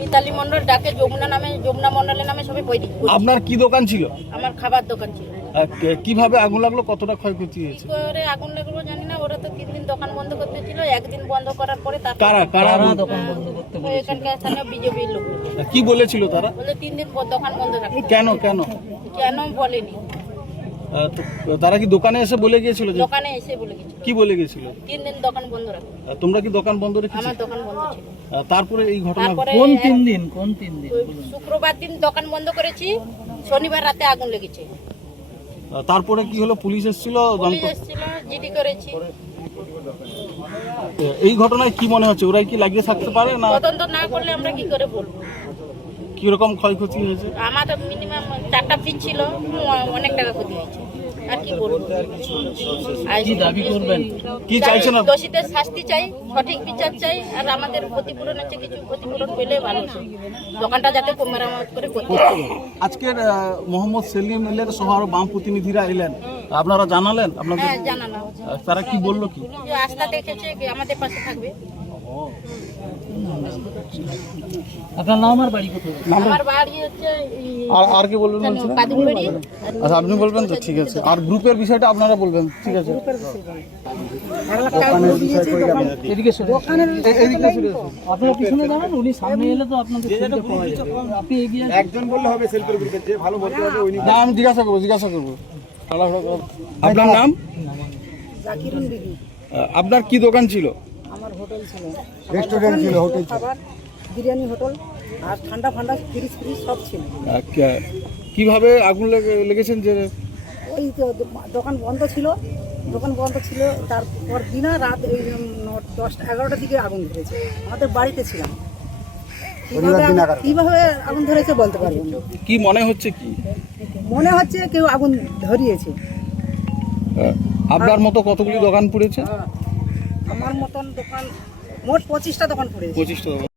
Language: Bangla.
মিতালি মন্ডল ডাকে যমুনা মন্ডলের নামে সবাই বই দিই। আপনার কি দোকান ছিল? আমার খাবার দোকান ছিল। কিভাবে আগুন লাগলো, কতটা ক্ষয়ক্ষতি কি হয়েছে? করে আগুন লাগলো জানি না, ওরা তো 3 দিন দোকান বন্ধ করতে ছিল, একদিন বন্ধ করার পরে কারা দোকান বন্ধ করতে বলেছিল? এখানকার স্থানীয় বিজেপির লোক কি বলেছিল তারা? বলে 3 দিন দোকান বন্ধ রাখতে। কেন কেন বলেনি, তারা কি দোকানে এসে বলে গিয়েছিল যে? দোকানে এসে বলে গেছে কি বলে গিয়েছিল? 3 দিন দোকান বন্ধ রাখতে। তোমরা কি দোকান বন্ধ রেখেছো? আমার দোকান বন্ধ ছিল। তারপরে এই ঘটনা তারপরে কোন তিন দিন শুক্রবার দিন দোকান বন্ধ করেছি, শনিবার রাতে আগুন লেগেছে। তারপরে কি হলো? পুলিশ এসেছিল? পুলিশ এসেছিল, জিডি করেছি। এই ঘটনায় কি মনে হচ্ছে, ওরাই কি লাগিয়ে থাকতে পারে না? তদন্ত না করলে আমরা কি করে বলবো? কিরকম ক্ষয়ক্ষতি হয়েছে? আমাদের মিনিমাম 4টা ফ্রিজ ছিল, অনেক টাকা ক্ষতি হয়েছে। আর কি বলবো? কি দাবি করবেন? কি চাইছেন আপনি? দোষীদের শাস্তি চাই, সঠিক বিচার চাই, আর আমাদের ক্ষতিপূরণ হচ্ছে, কিছু ক্ষতিপূরণ পেলে ভালো হতো। দোকানটা যাতে মেরামত করে করতে পারে। আজকের মোহাম্মদ সেলিম এলের সহ আরো বাম প্রতিনিধিরা এলেন, আপনারা জানালেন আপনাদের? হ্যাঁ, জানালাম। তারা কি বললো কি? যে আস্থা দেখেছে কি আমাদের পাশে থাকবে। আপনার নাম আর বাড়ি কোথায়? আমার বাড়ি হচ্ছে আর কি বলবেন? কাদিমবাড়ি। আচ্ছা, আপনি বলবেন তো, ঠিক আছে। আর গ্রুপের বিষয়টা আপনারা বলবেন, ঠিক আছে? এদিকে সরে আপনারা পিছনে দাঁড়ান, উনি সামনে এলে তো আপনাদের ছবিটা পাওয়া যাবে। আপনি এগিয়ে আসুন। একজন বললে হবে সেলফের গ্রুপে, যে ভালো বলতে হবে ওই না, আমি জিজ্ঞাসা করবো। আপনার নাম? জাকিরুন বিবি। আপনার কি দোকান ছিল? আমার হোটেল ছিল, রেস্টুরেন্ট ছিল, হোটেল ছিল। খাবার, বিরিয়ানি হোটেল, আর ঠান্ডা ফান্ডা ফ্রিজ সব ছিল। কিভাবে আগুন লেগেছেন যে? ওই তো দোকান বন্ধ ছিল, তারপর দিনা রাত ওই 10-11টার দিকে আগুন ধরেছে। আমাদের বাড়িতে ছিলাম। কিভাবে আগুন ধরেছে বলতে পারবো না। কি মনে হচ্ছে কি? মনে হচ্ছে কেউ আগুন ধরিয়েছে। আপনার মতো কতগুলি দোকান পুড়েছে? আমার মতন দোকান মোট 25টা দোকান পড়েছে। 25টা দোকান।